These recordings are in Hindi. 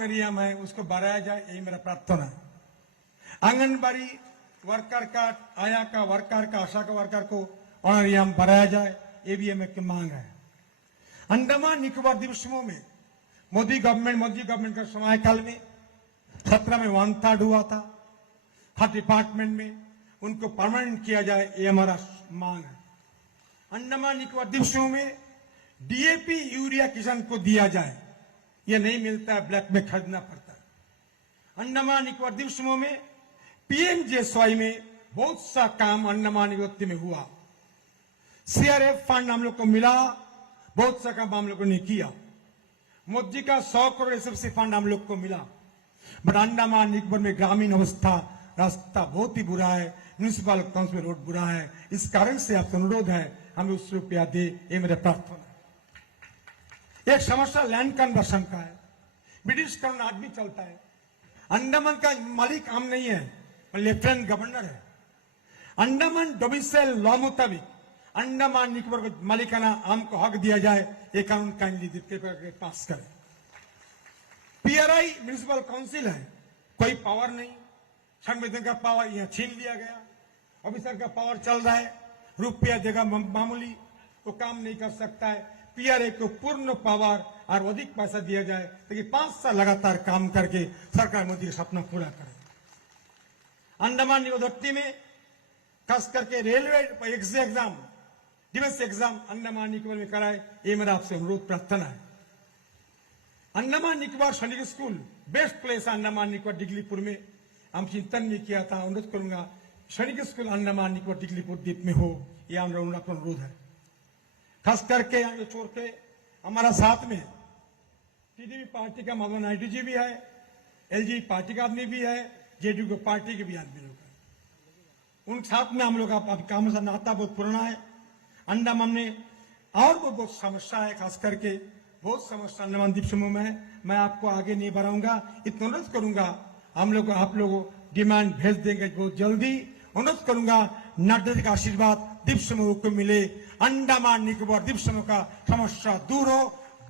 ऑनरियम है उसको बढ़ाया जाए, यही मेरा प्रार्थना है। आंगनबाड़ी वर्कर का, आया का वर्कर का, आशा का वर्कर को ऑनरियम बढ़ाया जाए, ये भी हमें की मांग है। अंडमान निकोबार द्वीप समूह में मोदी गवर्नमेंट का समायकाल में 17 में 1/3 हुआ था। हर डिपार्टमेंट में उनको परमानेंट किया जाए, ये हमारा मांग है। अंडमान निकोबार द्वीप समूह में डीएपी यूरिया किसान को दिया जाए, ये नहीं मिलता है, ब्लैक में खरीदना पड़ता है। अंडमान निकोबार द्वीप समूह में पीएमजीएसवाई में बहुत सा काम अंडमान निकोबार में हुआ। सीआरएफ फंड हम लोग को मिला, बहुत सा काम हम लोग ने किया। मोदी का 100 करोड़ एसएफसी फंड हम लोग को मिला, बट अंडमान निकोबार में ग्रामीण अवस्था रास्ता बहुत ही बुरा है, म्यूनिसिपल काउंसिल में रोड बुरा है। इस कारण से आपसे अनुरोध है, हमें उस रुपया दे, ये मेरे प्रार्थना है। एक समस्या लैंड कन्वर्सन का है, ब्रिटिश करण आदमी चलता है। अंडमान का मालिक हम नहीं है, लेफ्टिनेंट गवर्नर है। अंडमान डोमिसाइल लॉ मुताबिक अंडमान निकोबार को मालिकाना हमको हक दिया जाए, ये कानून काइंडली पास करें। पीआरआई म्यूनिसिपल काउंसिल है, कोई पावर नहीं, संविधान का पावर यहां छीन लिया गया। ऑफिसर का पावर चल रहा है, रुपया देगा मामूली, वो काम नहीं कर सकता है। पीआरआई को पूर्ण पावर और अधिक पैसा दिया जाए, ताकि 5 साल लगातार काम करके सरकार मोदी का सपना पूरा करे। अंडमान निकोबार में खास करके railway exam, defence exam Andaman Nicobar में कराए, ये मेरा आपसे अनुरोध प्रार्थना है। अंडमान निकोबार सैनिक school best place Andaman Nicobar Diglipur में हम चिंतन भी किया था। अनुरोध करूंगा सैनिक स्कूल अंडमान निकोबार डिगलीपुर द्वीप में हो, यह हमारा अनुरोध है। खास करके आगे छोड़ के हमारा साथ में टीडीपी पार्टी का मदन नायडू जी भी है, एलजी पार्टी का आदमी भी है, जेडीयू पार्टी के भी आदमी लोग हैं। उन साथ में हम लोग का काम से नाता बहुत पुराना है। अंडमान में और बहुत समस्या है, खास करके बहुत समस्या अंडमान द्वीप समूह में है। मैं आपको आगे नहीं बढ़ाऊंगा, इतना अनुरोध करूंगा, हम लोग आप लोगों डिमांड भेज देंगे बहुत जल्दी। अनुरोध करूंगा नड्डा जी का आशीर्वाद द्वीप समूह को मिले, अंडमान निकोबार द्वीप समूह का समस्या दूर हो,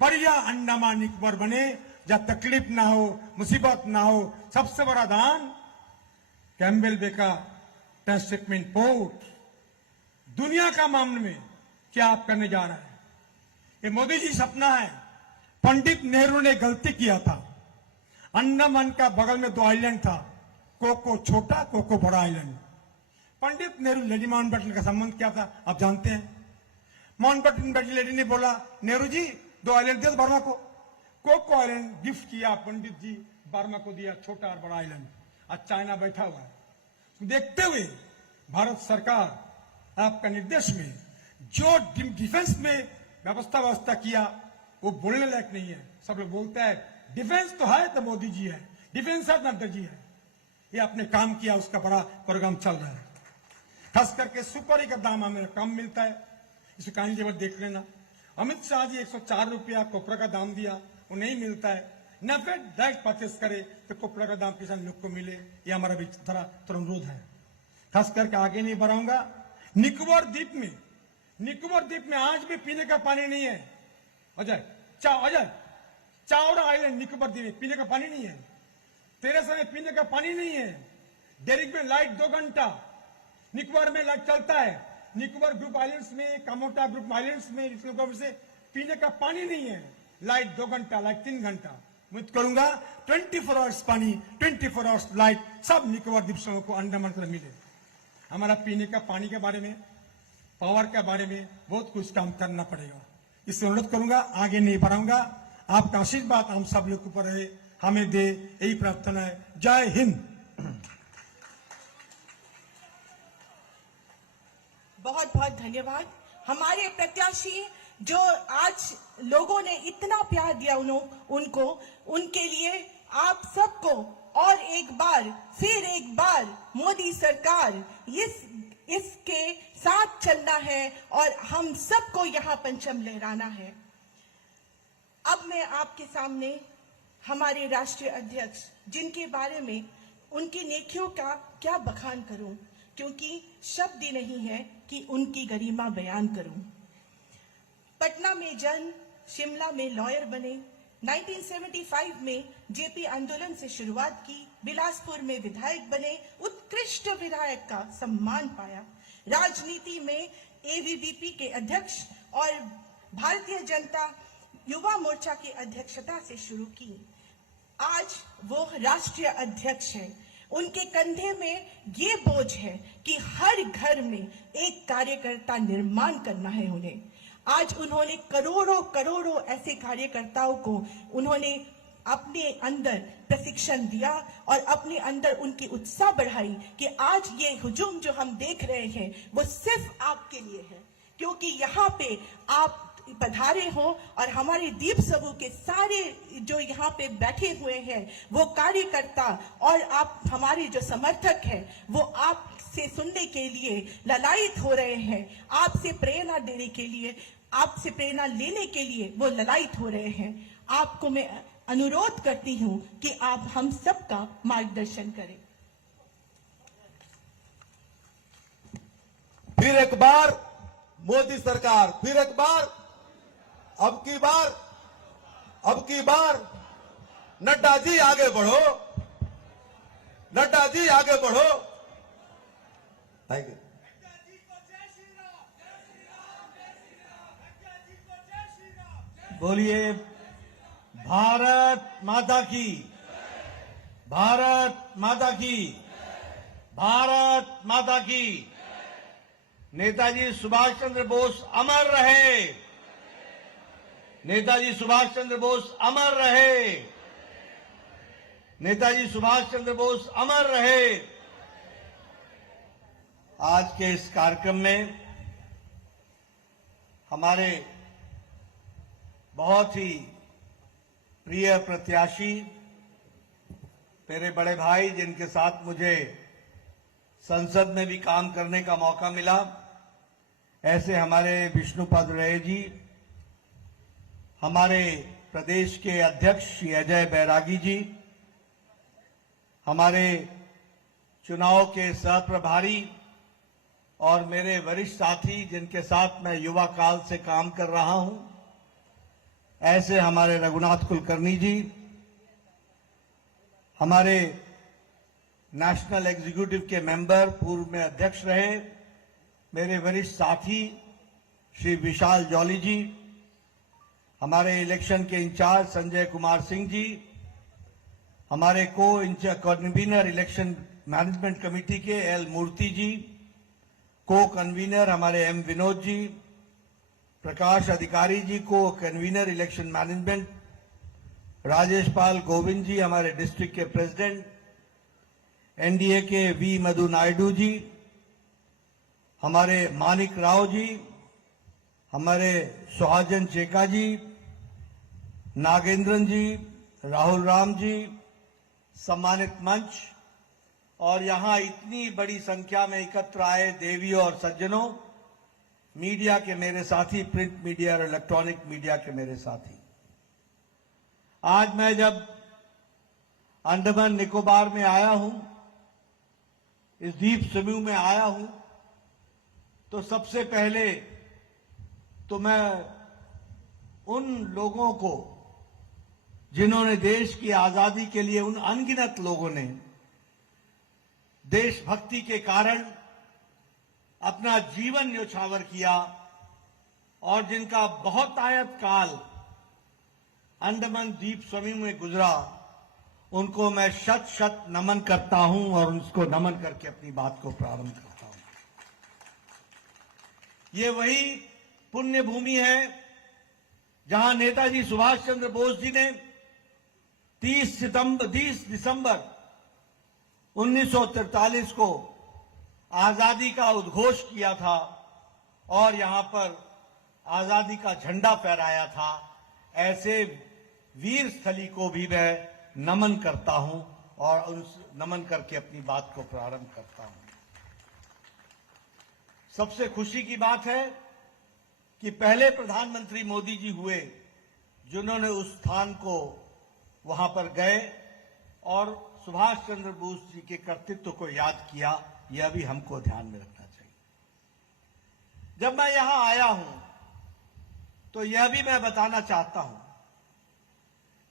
बढ़िया अंडमान निकोबार बने, जब तकलीफ ना हो, मुसीबत ना हो। सबसे बड़ा दान कैम्बेल बे का ट्रांसशिपमेंट पोर्ट, दुनिया का मामले में क्या आप करने जा रहे हैं? ये मोदी जी सपना है। पंडित नेहरू ने गलती किया था, अंडमान का बगल में 2 आइलैंड था, कोको छोटा, कोको बड़ा island. Pandit Nehru lady Mountbatten का संबंध क्या था आप जानते हैं? माउंटबेटन लेडी ने बोला, नेहरू जी 2 आइलैंड दे बर्मा को। कोको आइलैंड गिफ्ट किया पंडित जी, बर्मा को दिया छोटा और बड़ा आइलैंड। आज चाइना बैठा हुआ है। देखते हुए भारत सरकार आपका निर्देश में जो डिफेंस में व्यवस्था किया, वो बोलने लायक नहीं है। सब लोग बोलते हैं डिफेंस तो है तो मोदी जी है, डिफेंस है नड्डा जी है। ये आपने काम किया, उसका बड़ा प्रोग्राम चल रहा है। खास करके सुपारी का दाम हमें कम मिलता है, इसे काइन जेवर देख लेना। अमित शाह जी 104 रुपया कोपरा का दाम दिया, वो नहीं मिलता है। न फिर डायरेक्ट परचेस करे तो कोपरा का दाम किसान लोग को मिले, ये हमारा भी थोड़ा अनुरोध है। खास करके आगे नहीं बढ़ाऊंगा। निकोबार द्वीप में आज भी पीने का पानी नहीं है। अजय चावड़ा आइलैंड निकोबार द्वीप में पीने का पानी नहीं है। तेरसा में पीने का पानी नहीं है। डेरिक में लाइट 2 घंटा, निकोबार में लाइट चलता है। निकोबार ग्रुप आइलैंड्स में, कामोटा ग्रुप आइलैंड्स में से पीने का पानी नहीं है। लाइट 2 घंटा, लाइट 3 घंटा। उम्मीद करूंगा 24 आवर्स पानी, 24 आवर्स लाइट सब निकोबार द्वीप समूह को अंडमान को मिले। हमारा पीने का पानी के बारे में, पावर के बारे में बहुत कुछ काम करना पड़ेगा। इससे अनुरोध करूंगा, आगे नहीं बढ़ाऊंगा। आपका आशीर्वाद हम सब लोग के ऊपर रहे, हमें दे, यही प्रार्थना है। जय हिंद। बहुत बहुत धन्यवाद। हमारे प्रत्याशी जो आज लोगों ने इतना प्यार दिया उनको, उनके लिए आप सबको और फिर एक बार मोदी सरकार इसके साथ चलना है और हम सबको यहाँ परचम लहराना है। अब मैं आपके सामने हमारे राष्ट्रीय अध्यक्ष, जिनके बारे में उनकी नेकियों का क्या बखान करूं, क्योंकि शब्द ही नहीं है कि उनकी गरिमा बयान करूं। पटना में जन्म, शिमला में लॉयर बने, 1975 में जेपी आंदोलन से शुरुआत की, बिलासपुर में विधायक बने, उत्कृष्ट विधायक का सम्मान पाया, राजनीति में एवीवीपी के अध्यक्ष और भारतीय जनता युवा मोर्चा की अध्यक्षता से शुरू की। आज वो राष्ट्रीय अध्यक्ष हैं। उनके कंधे में ये बोझ है कि हर घर में एक कार्यकर्ता निर्माण करना है उन्हें। आज उन्होंने करोड़ों करोड़ों ऐसे कार्यकर्ताओं को उन्होंने अपने अंदर प्रशिक्षण दिया और अपने अंदर उनकी उत्साह बढ़ाई कि आज ये हुजूम जो हम देख रहे हैं वो सिर्फ आपके लिए है, क्योंकि यहाँ पे आप पधारे हो और हमारे दीप समूह के सारे जो यहाँ पे बैठे हुए हैं वो कार्यकर्ता और आप हमारे जो समर्थक हैं वो आपसे सुनने के लिए ललायित हो रहे हैं, आपसे प्रेरणा देने के लिए, आपसे प्रेरणा लेने के लिए वो ललायित हो रहे हैं। आपको मैं अनुरोध करती हूं कि आप हम सबका मार्गदर्शन करें। फिर एक बार मोदी सरकार, फिर एक बार, अब की बार नड्डा जी आगे बढ़ो, नड्डा जी आगे बढ़ो। Thank you. बोलिए भारत माता की, भारत माता की, भारत माता की। नेताजी सुभाष चंद्र बोस अमर रहे, नेताजी सुभाष चंद्र बोस अमर रहे, नेताजी सुभाष चंद्र बोस अमर रहे। आज के इस कार्यक्रम में हमारे बहुत ही प्रिय प्रत्याशी, मेरे बड़े भाई, जिनके साथ मुझे संसद में भी काम करने का मौका मिला, ऐसे हमारे विष्णुपद राय जी, हमारे प्रदेश के अध्यक्ष श्री अजय बैरागी जी, हमारे चुनाव के सहप्रभारी और मेरे वरिष्ठ साथी जिनके साथ मैं युवा काल से काम कर रहा हूं, ऐसे हमारे रघुनाथ कुलकर्णी जी, हमारे नेशनल एग्जीक्यूटिव के मेंबर, पूर्व में अध्यक्ष रहे मेरे वरिष्ठ साथी श्री विशाल जौली जी, हमारे इलेक्शन के इंचार्ज संजय कुमार सिंह जी, हमारे कन्वीनर इलेक्शन मैनेजमेंट कमेटी के एल मूर्ति जी, को कन्वीनर हमारे एम विनोद जी, प्रकाश अधिकारी जी को कन्वीनर इलेक्शन मैनेजमेंट, राजेश पाल गोविंद जी हमारे डिस्ट्रिक्ट के प्रेसिडेंट, एनडीए के वी मधु नायडू जी, हमारे मानिक राव जी, हमारे सुहाजन चेका जी, नागेंद्रन जी, राहुल राम जी, सम्मानित मंच और यहां इतनी बड़ी संख्या में एकत्र आए देवियों और सज्जनों, मीडिया के मेरे साथी, प्रिंट मीडिया और इलेक्ट्रॉनिक मीडिया के मेरे साथी, आज मैं जब अंडमान निकोबार में आया हूं, इस द्वीप समूह में आया हूं, तो सबसे पहले तो मैं उन लोगों को जिन्होंने देश की आजादी के लिए, उन अनगिनत लोगों ने देशभक्ति के कारण अपना जीवन न्योछावर किया और जिनका बहुत आयत काल अंडमान द्वीप समूह में गुजरा, उनको मैं शत शत नमन करता हूं और उसको नमन करके अपनी बात को प्रारंभ करता हूं। ये वही पुण्य भूमि है जहां नेताजी सुभाष चंद्र बोस जी ने 30 दिसंबर 1943 को आजादी का उद्घोष किया था और यहां पर आजादी का झंडा फहराया था। ऐसे वीर स्थली को भी मैं नमन करता हूं और उस नमन करके अपनी बात को प्रारंभ करता हूं। सबसे खुशी की बात है कि पहले प्रधानमंत्री मोदी जी हुए जिन्होंने उस स्थान को वहां पर गए और सुभाष चंद्र बोस जी के कर्तृत्व को याद किया। यह भी हमको ध्यान में रखना चाहिए। जब मैं यहां आया हूं तो यह भी मैं बताना चाहता हूं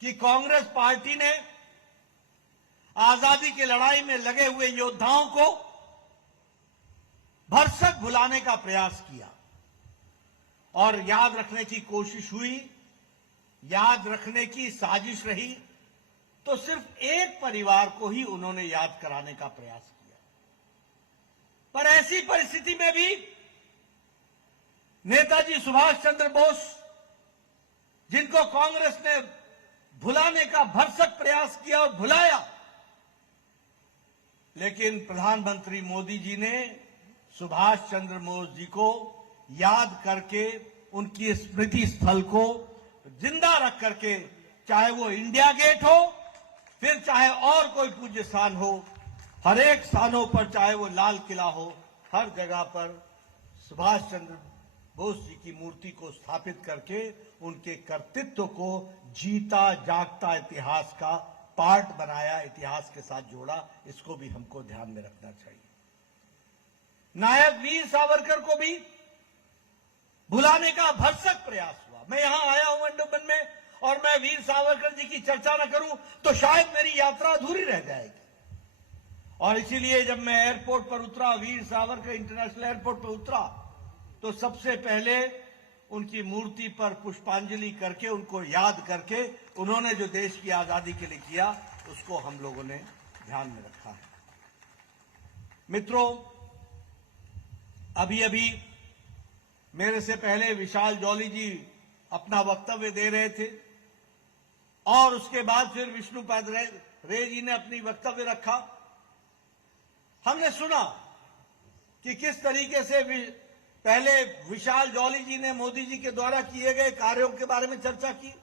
कि कांग्रेस पार्टी ने आजादी की लड़ाई में लगे हुए योद्धाओं को भरसक भुलाने का प्रयास किया और याद रखने की कोशिश हुई, याद रखने की साजिश रही तो सिर्फ एक परिवार को ही उन्होंने याद कराने का प्रयास किया। पर ऐसी परिस्थिति में भी नेताजी सुभाष चंद्र बोस, जिनको कांग्रेस ने भुलाने का भरसक प्रयास किया और भुलाया, लेकिन प्रधानमंत्री मोदी जी ने सुभाष चंद्र बोस जी को याद करके उनकी स्मृति स्थल को जिंदा रख करके, चाहे वो इंडिया गेट हो, फिर चाहे और कोई पूज्य स्थान हो, हर एक स्थानों पर, चाहे वो लाल किला हो, हर जगह पर सुभाष चंद्र बोस जी की मूर्ति को स्थापित करके उनके कर्तृत्व को जीता जागता इतिहास का पार्ट बनाया, इतिहास के साथ जोड़ा। इसको भी हमको ध्यान में रखना चाहिए। नायक वीर सावरकर को भी भुलाने का भरसक प्रयास हुआ। मैं यहां आया हूं अंडमान में और मैं वीर सावरकर जी की चर्चा न करूं तो शायद मेरी यात्रा अधूरी रह जाएगी। और इसीलिए जब मैं एयरपोर्ट पर उतरा, वीर सावरकर इंटरनेशनल एयरपोर्ट पर उतरा, तो सबसे पहले उनकी मूर्ति पर पुष्पांजलि करके, उनको याद करके, उन्होंने जो देश की आजादी के लिए किया उसको हम लोगों ने ध्यान में रखा है। मित्रों, अभी अभी मेरे से पहले विशाल जॉली जी अपना वक्तव्य दे रहे थे और उसके बाद फिर विष्णुपाद रे जी ने अपनी वक्तव्य रखा। हमने सुना कि किस तरीके से पहले विशाल जॉली जी ने मोदी जी के द्वारा किए गए कार्यों के बारे में चर्चा की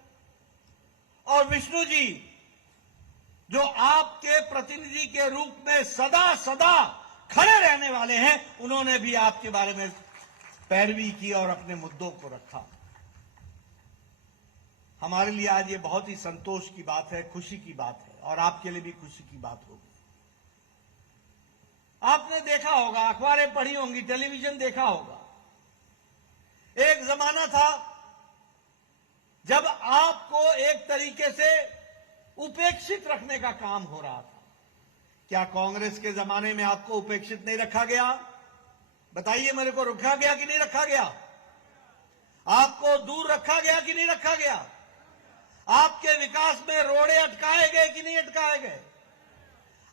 और विष्णु जी, जो आपके प्रतिनिधि के रूप में सदा सदा खड़े रहने वाले हैं, उन्होंने भी आपके बारे में पैरवी की और अपने मुद्दों को रखा। हमारे लिए आज ये बहुत ही संतोष की बात है, खुशी की बात है और आपके लिए भी खुशी की बात होगी। आपने देखा होगा, अखबारें पढ़ी होंगी, टेलीविजन देखा होगा, एक जमाना था जब आपको एक तरीके से उपेक्षित रखने का काम हो रहा था। क्या कांग्रेस के जमाने में आपको उपेक्षित नहीं रखा गया? बताइए मेरे को, रखा गया कि नहीं रखा गया? आपको दूर रखा गया कि नहीं रखा गया? आपके विकास में रोड़े अटकाए गए कि नहीं अटकाए गए?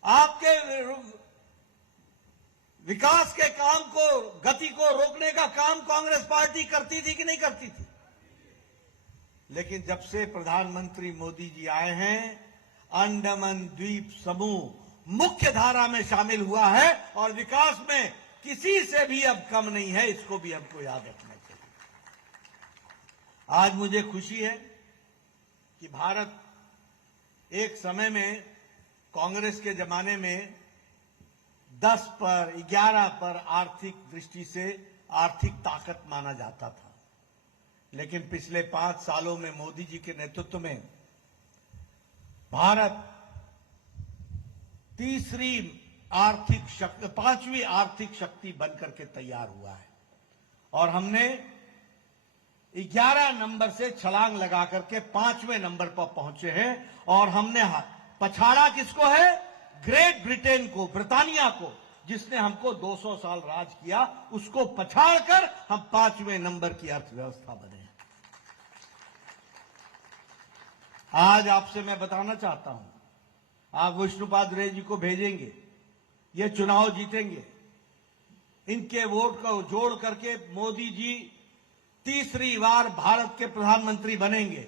आपके विकास के काम को, गति को रोकने का काम कांग्रेस पार्टी करती थी कि नहीं करती थी? लेकिन जब से प्रधानमंत्री मोदी जी आए हैं, अंडमान द्वीप समूह मुख्य धारा में शामिल हुआ है और विकास में किसी से भी अब कम नहीं है। इसको भी हमको याद रखना चाहिए। आज मुझे खुशी है कि भारत एक समय में कांग्रेस के जमाने में 10 पर 11 पर आर्थिक दृष्टि से आर्थिक ताकत माना जाता था, लेकिन पिछले 5 सालों में मोदी जी के नेतृत्व में भारत पांचवी आर्थिक शक्ति बनकर के तैयार हुआ है और हमने 11 नंबर से छलांग लगा करके 5वें नंबर पर पहुंचे हैं और हमने पछाड़ा किसको है? ग्रेट ब्रिटेन को, ब्रिटानिया को, जिसने हमको 200 साल राज किया, उसको पछाड़कर हम 5वें नंबर की अर्थव्यवस्था बने। आज आपसे मैं बताना चाहता हूं, आप विष्णुपाद रे जी को भेजेंगे, ये चुनाव जीतेंगे, इनके वोट को जोड़ करके मोदी जी तीसरी बार भारत के प्रधानमंत्री बनेंगे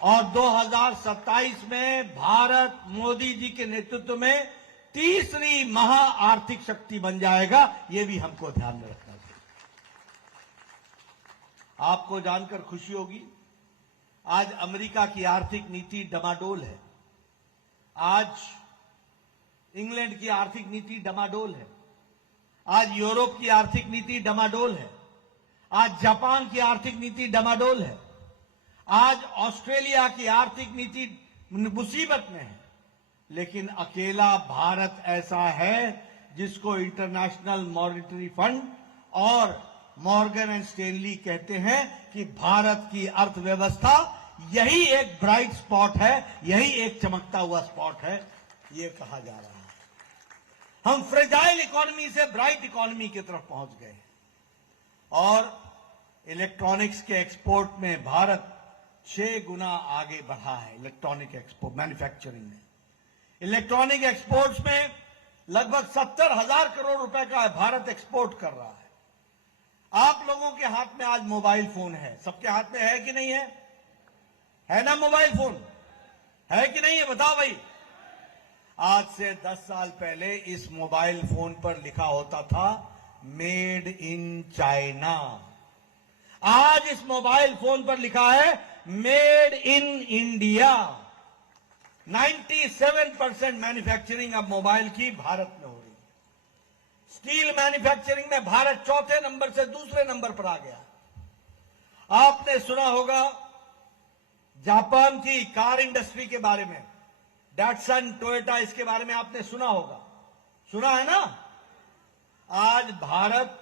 और 2027 में भारत मोदी जी के नेतृत्व में तीसरी महा आर्थिक शक्ति बन जाएगा। ये भी हमको ध्यान में रखना चाहिए। आपको जानकर खुशी होगी, आज अमेरिका की आर्थिक नीति डमाडोल है, आज इंग्लैंड की आर्थिक नीति डमाडोल है, आज यूरोप की आर्थिक नीति डमाडोल है, आज जापान की आर्थिक नीति डमाडोल है, आज ऑस्ट्रेलिया की आर्थिक नीति मुसीबत में है, लेकिन अकेला भारत ऐसा है जिसको इंटरनेशनल मॉनेटरी फंड और मॉर्गन एंड स्टेनली कहते हैं कि भारत की अर्थव्यवस्था यही एक ब्राइट स्पॉट है, यही एक चमकता हुआ स्पॉट है, ये कहा जा रहा है। हम फ्रेजाइल इकोनॉमी से ब्राइट इकोनॉमी की तरफ पहुंच गए और इलेक्ट्रॉनिक्स के एक्सपोर्ट में भारत 6 गुना आगे बढ़ा है। इलेक्ट्रॉनिक एक्सपोर्ट मैन्युफैक्चरिंग में, इलेक्ट्रॉनिक एक्सपोर्ट्स में लगभग 70,000 करोड़ रुपए का भारत एक्सपोर्ट कर रहा है। आप लोगों के हाथ में आज मोबाइल फोन है, सबके हाथ में है कि नहीं है? है ना? मोबाइल फोन है कि नहीं है? बताओ भाई। आज से 10 साल पहले इस मोबाइल फोन पर लिखा होता था मेड इन चाइना। आज इस मोबाइल फोन पर लिखा है मेड इन इंडिया। 97% मैन्युफैक्चरिंग अब मोबाइल की भारत में हो रही है। स्टील मैन्युफैक्चरिंग में भारत चौथे नंबर से दूसरे नंबर पर आ गया। आपने सुना होगा जापान की कार इंडस्ट्री के बारे में, डैटसन, टोयोटा, इसके बारे में आपने सुना होगा, सुना है ना? आज भारत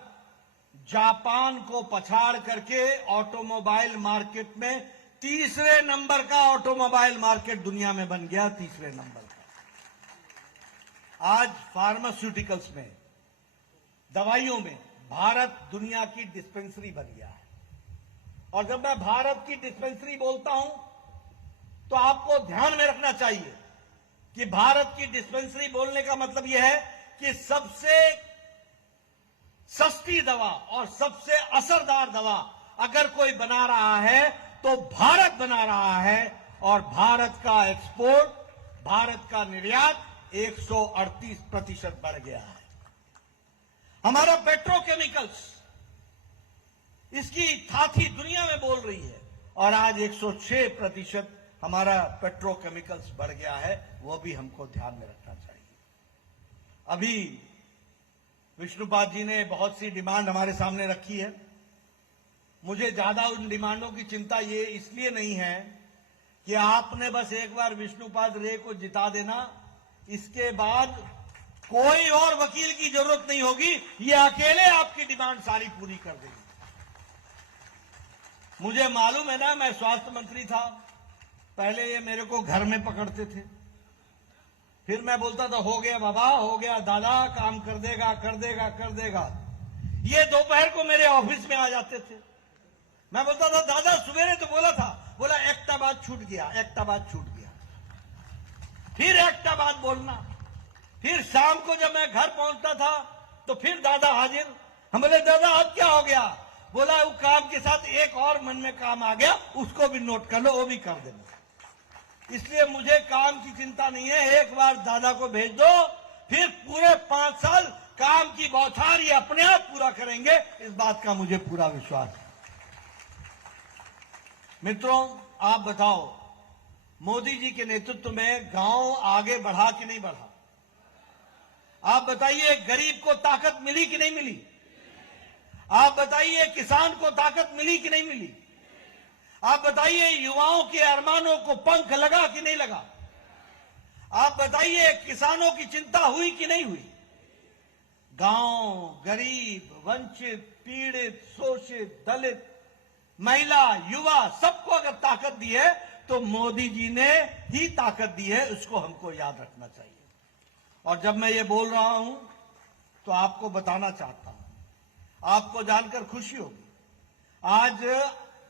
जापान को पछाड़ करके ऑटोमोबाइल मार्केट में तीसरे नंबर का ऑटोमोबाइल मार्केट दुनिया में बन गया, तीसरे नंबर का। आज फार्मास्यूटिकल्स में, दवाइयों में भारत दुनिया की डिस्पेंसरी बन गया है। और जब मैं भारत की डिस्पेंसरी बोलता हूं तो आपको ध्यान में रखना चाहिए कि भारत की डिस्पेंसरी बोलने का मतलब यह है कि सबसे सस्ती दवा और सबसे असरदार दवा अगर कोई बना रहा है तो भारत बना रहा है। और भारत का एक्सपोर्ट, भारत का निर्यात 138% बढ़ गया है। हमारा पेट्रोकेमिकल्स, इसकी थाथी दुनिया में बोल रही है और आज 106% हमारा पेट्रोकेमिकल्स बढ़ गया है। वो भी हमको ध्यान में रखना चाहिए। अभी विष्णुपाद जी ने बहुत सी डिमांड हमारे सामने रखी है। मुझे ज्यादा उन डिमांडों की चिंता ये इसलिए नहीं है कि आपने बस एक बार विष्णुपाद रे को जिता देना, इसके बाद कोई और वकील की जरूरत नहीं होगी, ये अकेले आपकी डिमांड सारी पूरी कर देंगे। मुझे मालूम है ना, मैं स्वास्थ्य मंत्री था, पहले ये मेरे को घर में पकड़ते थे, फिर मैं बोलता था हो गया बाबा, हो गया दादा, काम कर देगा कर देगा कर देगा। ये दोपहर को मेरे ऑफिस में आ जाते थे। मैं बोलता था दादा सवेरे तो बोला था, बोला एकटा बात छूट गया, एकटा बात छूट गया, फिर एकटा बात बोलना। फिर शाम को जब मैं घर पहुंचता था तो फिर दादा हाजिर। हम बोले दादा अब क्या हो गया? बोला वो काम के साथ एक और मन में काम आ गया, उसको भी नोट कर लो, वो भी कर देना। इसलिए मुझे काम की चिंता नहीं है, एक बार दादा को भेज दो, फिर पूरे 5 साल काम की बौछार ये अपने आप पूरा करेंगे, इस बात का मुझे पूरा विश्वास है। मित्रों, आप बताओ, मोदी जी के नेतृत्व में गांव आगे बढ़ा कि नहीं बढ़ा? आप बताइए, गरीब को ताकत मिली कि नहीं मिली? आप बताइए, किसान को ताकत मिली कि नहीं मिली? आप बताइए, युवाओं के अरमानों को पंख लगा कि नहीं लगा? आप बताइए, किसानों की चिंता हुई कि नहीं हुई? गांव, गरीब, वंचित, पीड़ित, शोषित, दलित, महिला, युवा, सबको अगर ताकत दी है तो मोदी जी ने ही ताकत दी है, उसको हमको याद रखना चाहिए। और जब मैं ये बोल रहा हूं तो आपको बताना चाहता हूं, आपको जानकर खुशी होगी, आज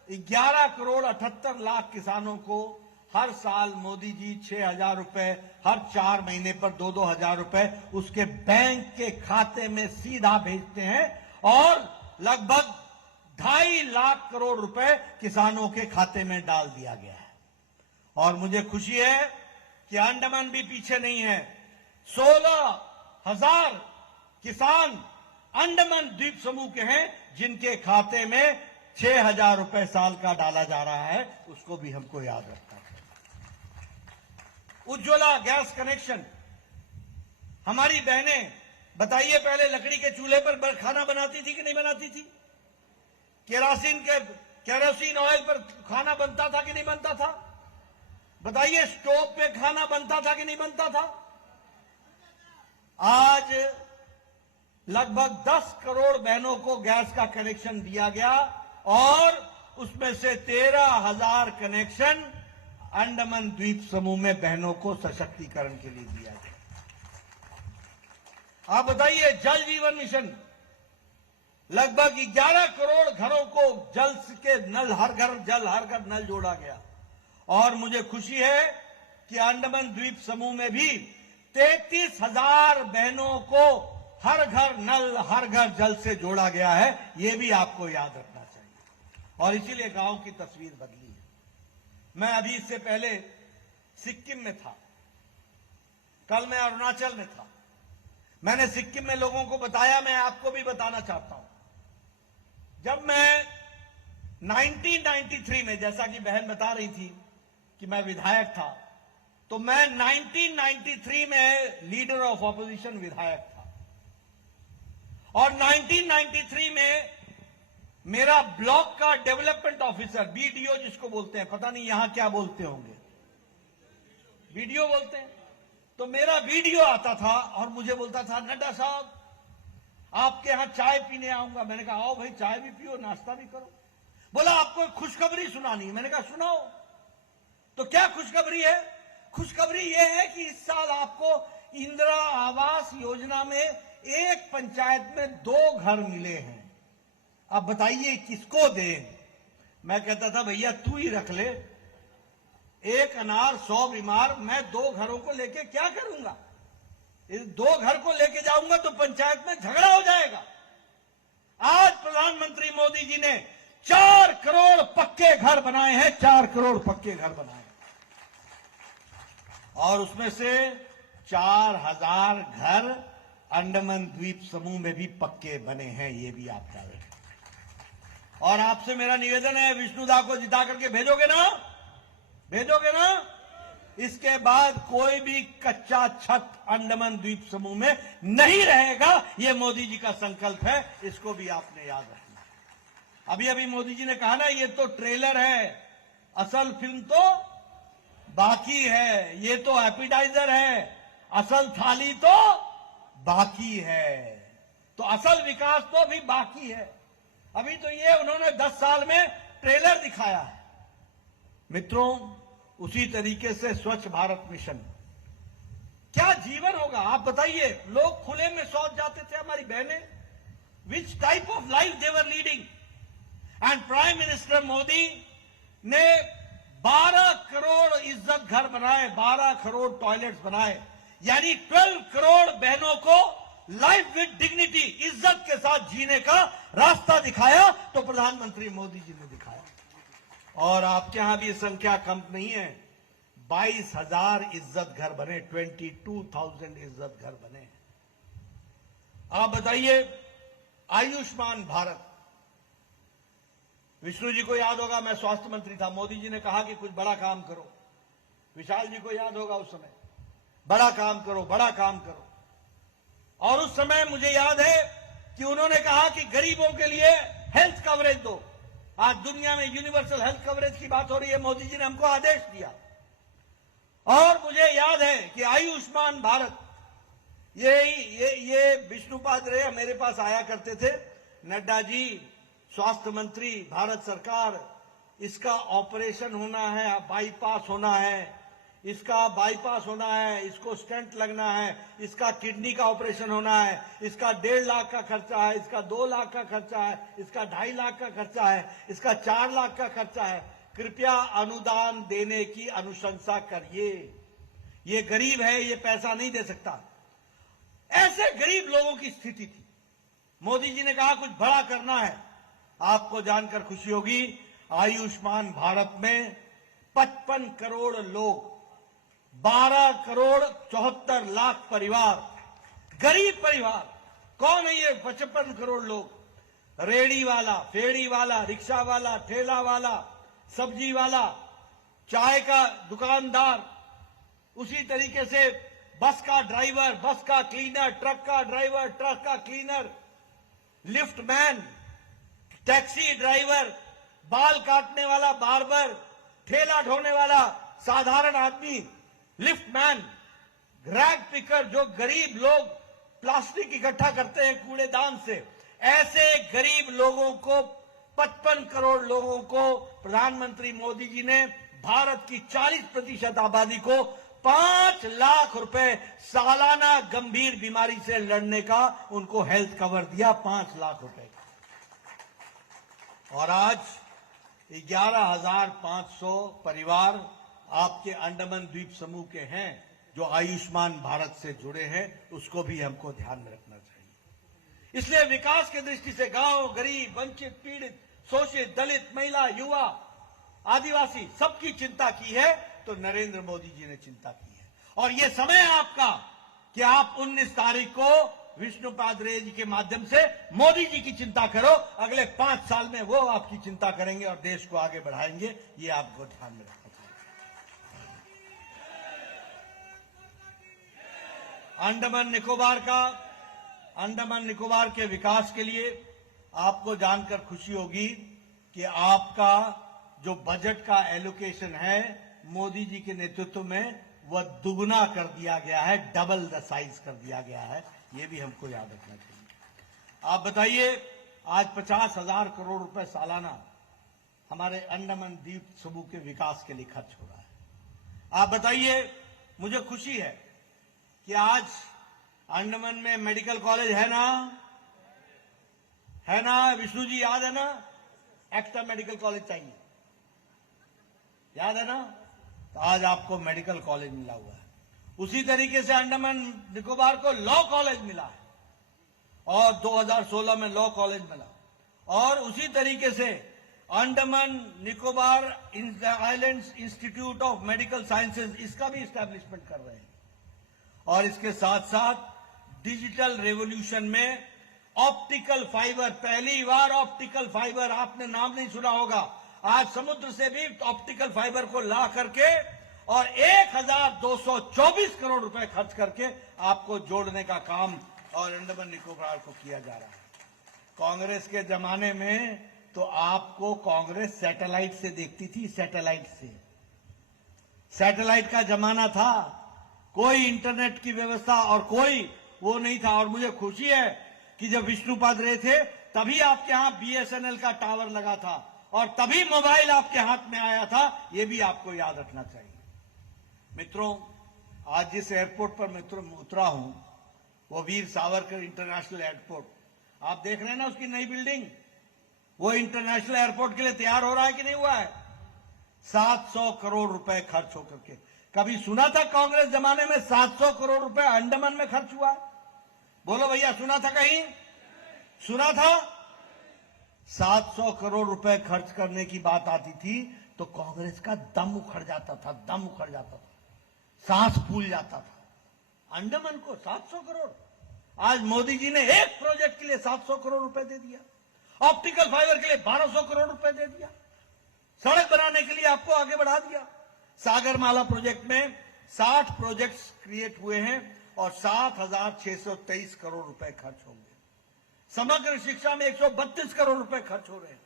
11 करोड़ 78 लाख किसानों को हर साल मोदी जी 6,000 रुपए हर 4 महीने पर 2-2 हजार रुपए उसके बैंक के खाते में सीधा भेजते हैं और लगभग 2.5 लाख करोड़ रुपए किसानों के खाते में डाल दिया गया है। और मुझे खुशी है कि अंडमान भी पीछे नहीं है। 16,000 किसान अंडमान द्वीप समूह के हैं जिनके खाते में 6,000 रुपए साल का डाला जा रहा है, उसको भी हमको याद रखना चाहिए। उज्ज्वला गैस कनेक्शन, हमारी बहनें बताइए, पहले लकड़ी के चूल्हे पर खाना बनाती थी कि नहीं बनाती थी? केरोसिन ऑयल पर खाना बनता था कि नहीं बनता था? बताइए, स्टोव पे खाना बनता था कि नहीं बनता था? आज लगभग 10 करोड़ बहनों को गैस का कनेक्शन दिया गया और उसमें से 13,000 कनेक्शन अंडमान द्वीप समूह में बहनों को सशक्तिकरण के लिए दिया गया। आप बताइए, जल जीवन मिशन लगभग 11 करोड़ घरों को जल के नल, हर घर नल जोड़ा गया। और मुझे खुशी है कि अंडमान द्वीप समूह में भी 33,000 बहनों को हर घर नल, हर घर जल से जोड़ा गया है। यह भी आपको याद रखना चाहिए। और इसीलिए गांव की तस्वीर बदली है। मैं अभी इससे पहले सिक्किम में था, कल मैं अरुणाचल में था। मैंने सिक्किम में लोगों को बताया, मैं आपको भी बताना चाहता हूं। जब मैं 1993 में, जैसा कि बहन बता रही थी कि मैं विधायक था, तो मैं 1993 में लीडर ऑफ ऑपोजिशन विधायक था। और 1993 में मेरा ब्लॉक का डेवलपमेंट ऑफिसर, बीडीओ जिसको बोलते हैं, पता नहीं यहां क्या बोलते होंगे, बीडीओ बोलते हैं। तो मेरा बीडीओ आता था और मुझे बोलता था, नड्डा साहब आपके यहां चाय पीने आऊंगा। मैंने कहा आओ भाई, चाय भी पियो, नाश्ता भी करो। बोला आपको खुशखबरी सुनानी है। मैंने कहा सुनाओ। तो क्या खुशखबरी है? खुशखबरी यह है कि इस साल आपको इंदिरा आवास योजना में एक पंचायत में 2 घर मिले हैं। अब बताइए किसको दें? मैं कहता था भैया तू ही रख ले, 1 अनार 100 बीमार, मैं 2 घरों को लेके क्या करूंगा? इस 2 घर को लेके जाऊंगा तो पंचायत में झगड़ा हो जाएगा। आज प्रधानमंत्री मोदी जी ने 4 करोड़ पक्के घर बनाए हैं, 4 करोड़ पक्के घर बनाए। और उसमें से 4,000 घर अंडमान द्वीप समूह में भी पक्के बने हैं, ये भी आप जान रहे। और आपसे मेरा निवेदन है, विष्णुदा को जिता करके भेजोगे ना? भेजोगे ना? इसके बाद कोई भी कच्चा छत अंडमान द्वीप समूह में नहीं रहेगा। यह मोदी जी का संकल्प है, इसको भी आपने याद रखना। अभी अभी मोदी जी ने कहा ना, ये तो ट्रेलर है, असल फिल्म तो बाकी है, ये तो एपिटाइजर है, असल थाली तो बाकी है। तो असल विकास तो अभी बाकी है। अभी तो ये उन्होंने 10 साल में ट्रेलर दिखाया है। मित्रों, उसी तरीके से स्वच्छ भारत मिशन, क्या जीवन होगा आप बताइए? लोग खुले में शौच जाते थे, हमारी बहनें, which type of life they were leading. And prime minister Modi ने 12 करोड़ इज्जत घर बनाए, 12 करोड़ टॉयलेट्स बनाए, यानी 12 करोड़ बहनों को लाइफ विद डिग्निटी, इज्जत के साथ जीने का रास्ता दिखाया। तो प्रधानमंत्री मोदी जी ने दिखाया। और आपके यहां भी संख्या कम नहीं है, 22,000 इज्जत घर बने, 22,000 इज्जत घर बने। आप बताइए, आयुष्मान भारत, विष्णु जी को याद होगा, मैं स्वास्थ्य मंत्री था, मोदी जी ने कहा कि कुछ बड़ा काम करो। विशाल जी को याद होगा उस समय, बड़ा काम करो, बड़ा काम करो। और उस समय मुझे याद है कि उन्होंने कहा कि गरीबों के लिए हेल्थ कवरेज दो। आज दुनिया में यूनिवर्सल हेल्थ कवरेज की बात हो रही है, मोदी जी ने हमको आदेश दिया। और मुझे याद है कि आयुष्मान भारत, ये विष्णुपाद रे मेरे पास आया करते थे, नड्डा जी स्वास्थ्य मंत्री भारत सरकार, इसका ऑपरेशन होना है, बाईपास होना है, इसका बाईपास होना है, इसको स्टेंट लगना है, इसका किडनी का ऑपरेशन होना है, इसका 1.5 लाख का खर्चा है, इसका 2 लाख का खर्चा है, इसका 2.5 लाख का खर्चा है, इसका 4 लाख का खर्चा है। कृपया अनुदान देने की अनुशंसा करिए। ये गरीब है, ये पैसा नहीं दे सकता। ऐसे गरीब लोगों की स्थिति थी। मोदी जी ने कहा कुछ बड़ा करना है। आपको जानकर खुशी होगी, आयुष्मान भारत में 55 करोड़ लोग, 12 करोड़ 74 लाख परिवार, गरीब परिवार। कौन है ये 55 करोड़ लोग? रेड़ी वाला, फेड़ी वाला, रिक्शा वाला, ठेला वाला, सब्जी वाला, चाय का दुकानदार, उसी तरीके से बस का ड्राइवर, बस का क्लीनर, ट्रक का ड्राइवर, ट्रक का cleaner, lift man, taxi driver, बाल काटने वाला बार्बर, ठेला ढोने वाला साधारण आदमी, लिफ्ट मैन, रैग पिकर, जो गरीब लोग प्लास्टिक इकट्ठा करते हैं कूड़ेदान से, ऐसे गरीब लोगों को 55 करोड़ लोगों को प्रधानमंत्री मोदी जी ने भारत की 40% आबादी को 5 लाख रुपए सालाना गंभीर बीमारी से लड़ने का उनको हेल्थ कवर दिया, 5 लाख रुपए का। और आज 11,500 परिवार आपके अंडमान द्वीप समूह के हैं जो आयुष्मान भारत से जुड़े हैं, उसको भी हमको ध्यान में रखना चाहिए। इसलिए विकास की दृष्टि से गांव, गरीब, वंचित, पीड़ित, शोषित, दलित, महिला, युवा, आदिवासी सबकी चिंता की है तो नरेंद्र मोदी जी ने चिंता की है। और ये समय है आपका कि आप 19 तारीख को विष्णुपाद रे जी के माध्यम से मोदी जी की चिंता करो। अगले 5 साल में वो आपकी चिंता करेंगे और देश को आगे बढ़ाएंगे। ये आपको ध्यान में रखना चाहिए। अंडमान निकोबार के विकास के लिए आपको जानकर खुशी होगी कि आपका जो बजट का एलोकेशन है मोदी जी के नेतृत्व में वह दुगना कर दिया गया है, डबल द साइज कर दिया गया है। ये भी हमको याद रखना चाहिए। आप बताइए, आज 50,000 करोड़ रुपए सालाना हमारे अंडमान द्वीप समूह के विकास के लिए खर्च हो रहा है। आप बताइए, मुझे खुशी है कि आज अंडमान में मेडिकल कॉलेज है ना? विष्णु जी याद है ना? एक्स्ट्रा मेडिकल कॉलेज चाहिए, याद है ना? तो आज आपको मेडिकल कॉलेज मिला हुआ है। उसी तरीके से अंडमान निकोबार को लॉ कॉलेज मिला है और 2016 में लॉ कॉलेज मिला। और उसी तरीके से Andaman Nicobar islands institute of medical sciences, इसका भी इस्टेब्लिशमेंट कर रहे हैं। और इसके साथ साथ डिजिटल रेवोल्यूशन में ऑप्टिकल फाइबर, पहली बार ऑप्टिकल फाइबर, आपने नाम नहीं सुना होगा, आज समुद्र से भी ऑप्टिकल फाइबर को ला करके और 1,224 करोड़ रुपए खर्च करके आपको जोड़ने का काम और अंडमान निकोबार को किया जा रहा है। कांग्रेस के जमाने में तो आपको कांग्रेस सैटेलाइट से देखती थी, सैटेलाइट का जमाना था, कोई इंटरनेट की व्यवस्था और कोई वो नहीं था। और मुझे खुशी है कि जब विष्णुपाद रे थे तभी आपके यहां BSNL का टावर लगा था और तभी मोबाइल आपके हाथ में आया था। ये भी आपको याद रखना चाहिए। मित्रों, आज जिस एयरपोर्ट पर मित्रों उतरा हूं वो वीर सावरकर इंटरनेशनल एयरपोर्ट, आप देख रहे हैं ना उसकी नई बिल्डिंग, वो इंटरनेशनल एयरपोर्ट के लिए तैयार हो रहा है कि नहीं हुआ है? 700 करोड़ रुपए खर्च होकर के। कभी सुना था कांग्रेस जमाने में 700 करोड़ रुपए अंडमान में खर्च हुआ? बोलो भैया, सुना था कहीं? सुना था? 700 करोड़ रुपए खर्च करने की बात आती थी तो कांग्रेस का दम उखड़ जाता था, सांस फूल जाता था। अंडमान को 700 करोड़, आज मोदी जी ने एक प्रोजेक्ट के लिए 700 करोड़ रुपए दे दिया, ऑप्टिकल फाइबर के लिए 1200 करोड़ रुपए दे दिया, सड़क बनाने के लिए आपको आगे बढ़ा दिया। सागरमाला प्रोजेक्ट में 60 प्रोजेक्ट्स क्रिएट हुए हैं और 7,623 करोड़ रुपए खर्च होंगे। समग्र शिक्षा में 132 करोड़ रुपए खर्च हो रहे हैं।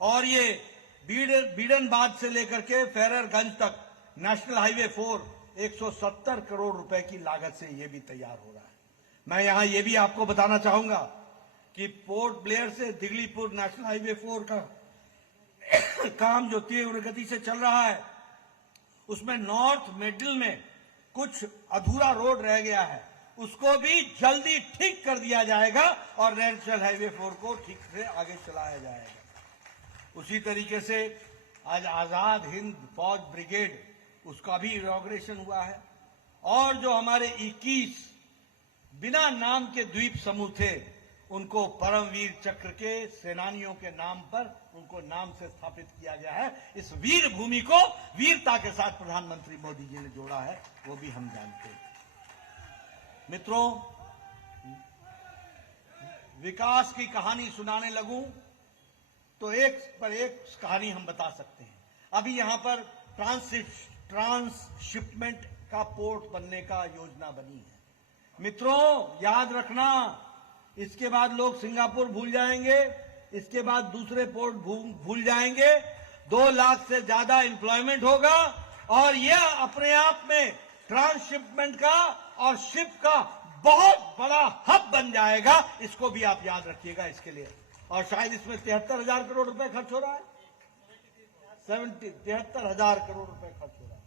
और ये बीडनबाद से लेकर के फेररगंज तक नेशनल हाईवे 4 170 करोड़ रुपए की लागत से ये भी तैयार हो रहा है। मैं यहां ये भी आपको बताना चाहूंगा कि पोर्ट ब्लेयर से दिगलीपुर नेशनल हाईवे 4 का काम जो तीव्र गति से चल रहा है, उसमें नॉर्थ मिडिल में कुछ अधूरा रोड रह गया है, उसको भी जल्दी ठीक कर दिया जाएगा और नेशनल हाईवे 4 को ठीक से आगे चलाया जाएगा। उसी तरीके से आज आजाद हिंद फौज ब्रिगेड, उसका भी इनॉग्रेशन हुआ है। और जो हमारे 21 बिना नाम के द्वीप समूह थे, उनको परमवीर चक्र के सेनानियों के नाम पर उनको नाम से स्थापित किया गया है। इस वीर भूमि को वीरता के साथ प्रधानमंत्री मोदी जी ने जोड़ा है, वो भी हम जानते हैं। मित्रों, विकास की कहानी सुनाने लगूं तो एक पर एक कहानी हम बता सकते हैं। अभी यहां पर ट्रांसशिपमेंट का पोर्ट बनने का योजना बनी है। मित्रों, याद रखना, इसके बाद लोग सिंगापुर भूल जाएंगे, इसके बाद दूसरे पोर्ट भूल जाएंगे, 2 लाख से ज्यादा एम्प्लॉयमेंट होगा और यह अपने आप में ट्रांसशिपमेंट का और शिप का बहुत बड़ा हब बन जाएगा। इसको भी आप याद रखिएगा इसके लिए। और शायद इसमें 73,000 करोड़ रुपए खर्च हो रहा है। 73,000 करोड़ रुपए खर्च हो रहा है।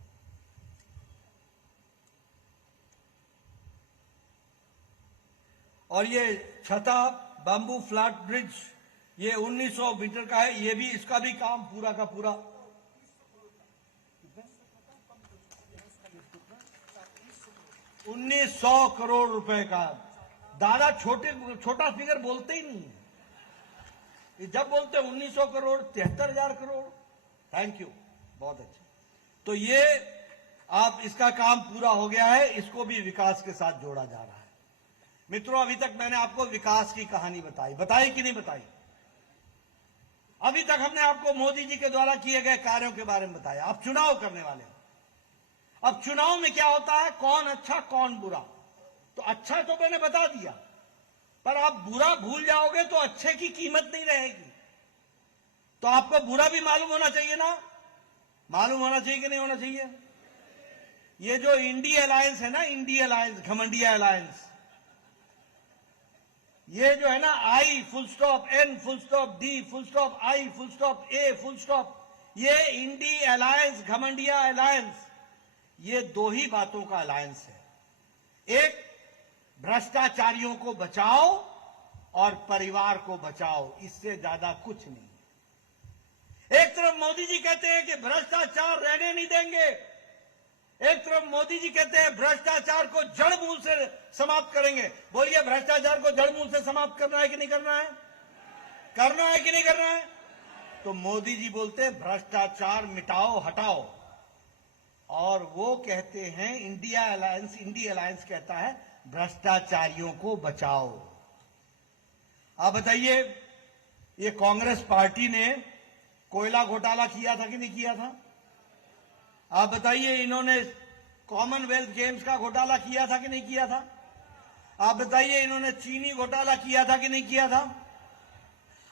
और ये छता बाम्बू फ्लैट ब्रिज ये 1900 मीटर का है। ये भी, इसका भी काम पूरा का पूरा 1900 करोड़ रुपए का। दादा छोटा फिगर बोलते ही नहीं है। जब बोलते 1900 करोड़, 73,000 करोड़, थैंक यू, बहुत अच्छा। तो ये आप, इसका काम पूरा हो गया है, इसको भी विकास के साथ जोड़ा जा रहा है। मित्रों, अभी तक मैंने आपको विकास की कहानी बताई कि नहीं बताई? अभी तक हमने आपको मोदी जी के द्वारा किए गए कार्यों के बारे में बताया। अब चुनाव करने वाले हैं। अब चुनाव में क्या होता है, कौन अच्छा कौन बुरा। तो अच्छा तो मैंने बता दिया, पर आप बुरा भूल जाओगे तो अच्छे की कीमत नहीं रहेगी। तो आपको बुरा भी मालूम होना चाहिए ना, मालूम होना चाहिए कि नहीं होना चाहिए? ये जो इंडी अलायंस है ना, इंडी अलायंस, घमंडिया अलायंस, ये जो है ना, I full stop, N full stop, D full stop, I full stop, A full stop, ये इंडी अलायंस, घमंडिया अलायंस, ये दो ही बातों का अलायंस है। एक, भ्रष्टाचारियों को बचाओ और परिवार को बचाओ, इससे ज्यादा कुछ नहीं। एक तरफ मोदी जी कहते हैं कि भ्रष्टाचार रहने नहीं देंगे, एक तरफ मोदी जी कहते हैं भ्रष्टाचार को जड़ मूल से समाप्त करेंगे। बोलिए, भ्रष्टाचार को जड़ मूल से समाप्त करना है कि नहीं करना है? करना है कि नहीं करना है? तो मोदी जी बोलते हैं भ्रष्टाचार मिटाओ, हटाओ, और वो कहते हैं, इंडी अलायंस कहता है भ्रष्टाचारियों को बचाओ। आप बताइए, ये कांग्रेस पार्टी ने कोयला घोटाला किया था कि नहीं किया था? आप बताइए, इन्होंने कॉमनवेल्थ गेम्स का घोटाला किया था कि नहीं किया था? आप बताइए, इन्होंने चीनी घोटाला किया था कि नहीं किया था?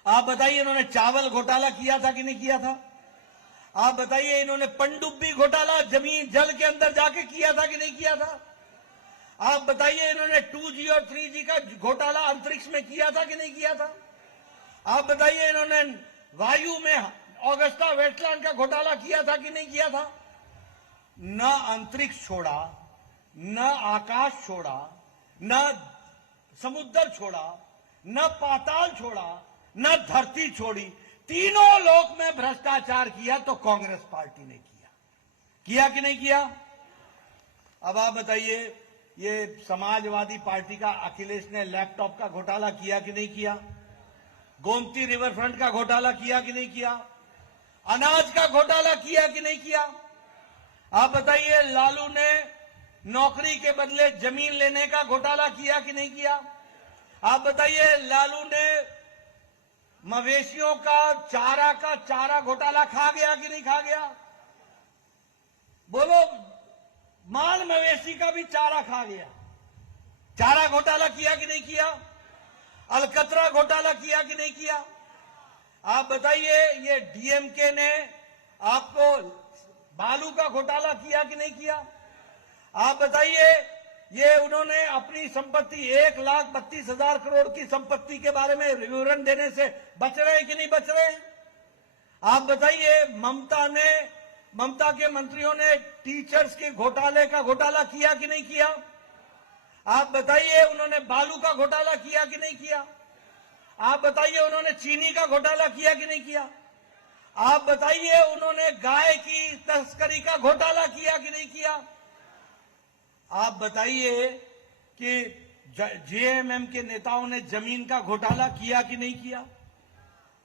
आप बताइए, इन्होंने चावल घोटाला किया था कि नहीं किया था? आप बताइए, इन्होंने पनडुब्बी घोटाला जमीन जल के अंदर जाके किया था कि नहीं किया था? आप बताइए, इन्होंने 2G और 3G का घोटाला अंतरिक्ष में किया था कि नहीं किया था? आप बताइए, इन्होंने वायु में ऑगस्टा वेस्टलैंड का घोटाला किया था कि नहीं किया था? न अंतरिक्ष छोड़ा, न आकाश छोड़ा, न समुद्र छोड़ा, न पाताल छोड़ा, न धरती छोड़ी, तीनों लोक में भ्रष्टाचार किया तो कांग्रेस पार्टी ने किया कि नहीं किया? अब आप बताइए, ये समाजवादी पार्टी का अखिलेश ने लैपटॉप का घोटाला किया कि नहीं किया? गोमती रिवर फ्रंट का घोटाला किया कि नहीं किया? अनाज का घोटाला किया कि नहीं किया? आप बताइए, लालू ने नौकरी के बदले जमीन लेने का घोटाला किया कि नहीं किया? आप बताइए, लालू ने मवेशियों का चारा घोटाला खा गया कि नहीं खा गया? बोलो, माल मवेशी का भी चारा खा गया। चारा घोटाला किया कि नहीं किया? अलकतरा घोटाला किया कि नहीं किया? आप बताइए, ये डीएमके ने आपको बालू का घोटाला किया कि नहीं किया? आप बताइए, ये उन्होंने अपनी संपत्ति 1,32,000 करोड़ की संपत्ति के बारे में विवरण देने से बच रहे हैं कि नहीं बच रहे? आप बताइए, ममता के मंत्रियों ने टीचर्स के घोटाले का घोटाला किया कि नहीं किया? आप बताइए, उन्होंने बालू का घोटाला किया कि नहीं किया? आप बताइए, उन्होंने चीनी का घोटाला किया कि नहीं किया? आप बताइए, उन्होंने गाय की तस्करी का घोटाला किया कि नहीं किया? आप बताइए कि जेएमएम के नेताओं ने जमीन का घोटाला किया कि नहीं किया?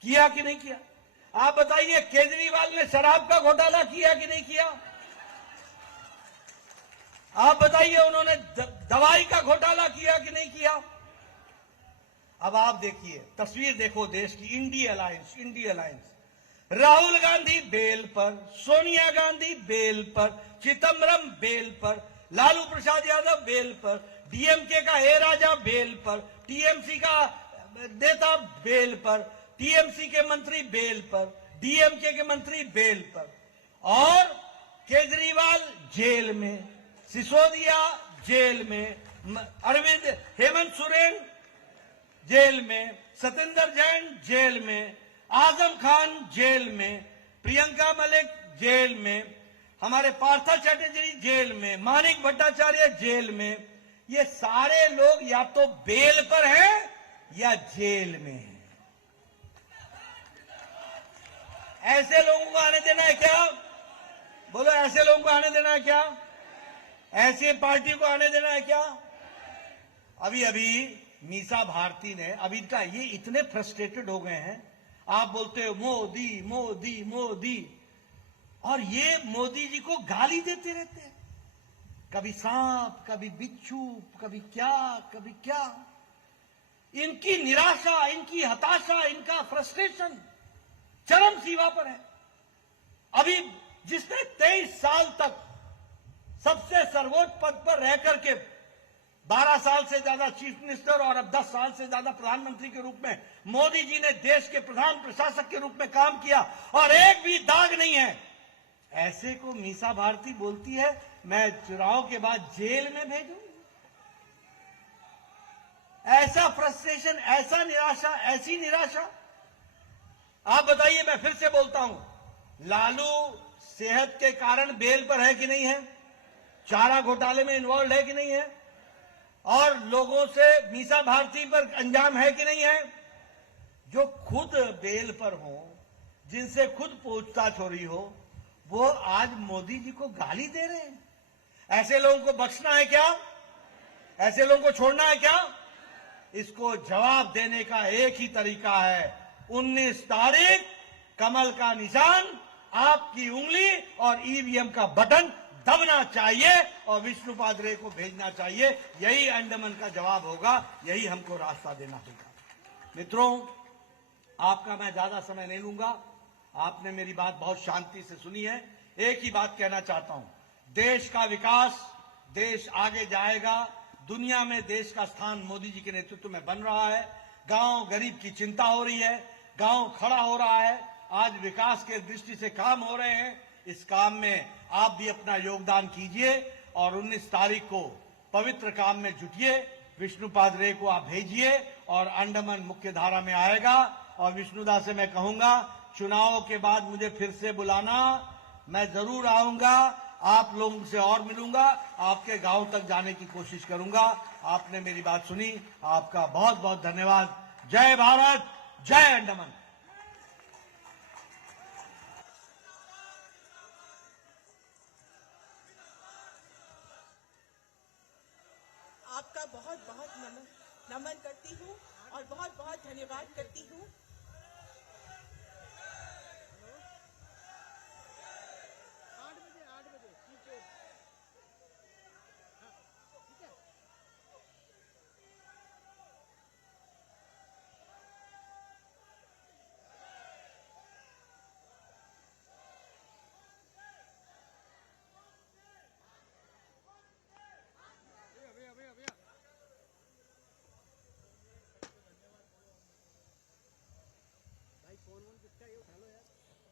किया कि नहीं किया? आप बताइए, केजरीवाल ने शराब का घोटाला किया कि नहीं किया? आप बताइए, उन्होंने दवाई का घोटाला किया कि नहीं किया? अब आप देखिए, तस्वीर देखो देश की। इंडी अलायंस, राहुल गांधी बेल पर, सोनिया गांधी बेल पर, चिदम्बरम बेल पर, लालू प्रसाद यादव बेल पर, डीएमके का ए राजा बेल पर, टीएमसी का नेता बेल पर, टीएमसी के मंत्री बेल पर, डीएमके के मंत्री बेल पर, और केजरीवाल जेल में, सिसोदिया जेल में, हेमंत सोरेन जेल में, सतेंद्र जैन जेल में, आजम खान जेल में, प्रियंका मलिक जेल में, हमारे पार्था चैटर्जी जेल में, मानिक भट्टाचार्य जेल में। ये सारे लोग या तो बेल पर हैं या जेल में हैं। ऐसे लोगों को आने देना है क्या? बोलो, ऐसे लोगों को आने देना है क्या? ऐसी पार्टी को आने देना है क्या? अभी अभी मीसा भारती ने, अभी का ये इतने फ्रस्ट्रेटेड हो गए हैं, आप बोलते हो मोदी मोदी मोदी, और ये मोदी जी को गाली देते रहते हैं, कभी सांप, कभी बिच्छू, कभी क्या कभी क्या। इनकी निराशा, इनकी हताशा, इनका फ्रस्ट्रेशन चरम सीमा पर है। अभी जिसने 23 साल तक सबसे सर्वोच्च पद पर रह करके 12 साल से ज्यादा चीफ मिनिस्टर और अब 10 साल से ज्यादा प्रधानमंत्री के रूप में मोदी जी ने देश के प्रधान प्रशासक के रूप में काम किया और एक भी दाग नहीं है, ऐसे को मीसा भारती बोलती है मैं चुनाव के बाद जेल में भेजूंगी। ऐसा फ्रस्ट्रेशन, ऐसा निराशा, ऐसी निराशा। आप बताइए, मैं फिर से बोलता हूं, लालू सेहत के कारण बेल पर है कि नहीं है? चारा घोटाले में इन्वॉल्व है कि नहीं है? और लोगों से मीसा भारती पर अंजाम है कि नहीं है? जो खुद बेल पर हो, जिनसे खुद पूछताछ हो रही हो, वो आज मोदी जी को गाली दे रहे हैं। ऐसे लोगों को बख्शना है क्या? ऐसे लोगों को छोड़ना है क्या? इसको जवाब देने का एक ही तरीका है, 19 तारीख कमल का निशान, आपकी उंगली और ईवीएम का बटन दबना चाहिए और विष्णुपाद रे को भेजना चाहिए। यही अंडमान का जवाब होगा, यही हमको रास्ता देना होगा। मित्रों, आपका मैं ज्यादा समय नहीं लूंगा, आपने मेरी बात बहुत शांति से सुनी है। एक ही बात कहना चाहता हूं, देश का विकास, देश आगे जाएगा, दुनिया में देश का स्थान मोदी जी के नेतृत्व में बन रहा है। गांव गरीब की चिंता हो रही है, गांव खड़ा हो रहा है, आज विकास के दृष्टि से काम हो रहे हैं। इस काम में आप भी अपना योगदान कीजिए और 19 तारीख को पवित्र काम में जुटिए। विष्णुपाद रे को आप भेजिए और अंडमान मुख्य धारा में आएगा। और विष्णुदा से मैं कहूंगा, चुनाव के बाद मुझे फिर से बुलाना, मैं जरूर आऊंगा, आप लोगों से और मिलूंगा, आपके गांव तक जाने की कोशिश करूंगा। आपने मेरी बात सुनी, आपका बहुत बहुत धन्यवाद। जय भारत, जय अंडमान। आपका बहुत बहुत नमन करती हूँ और बहुत बहुत धन्यवाद करती हूँ।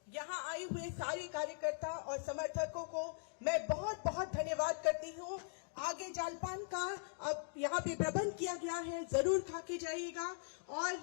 यहाँ आए हुए सारे कार्यकर्ता और समर्थकों को मैं बहुत बहुत धन्यवाद करती हूँ। आगे जलपान का अब यहाँ पे प्रबंध किया गया है, जरूर खा के जाइएगा। और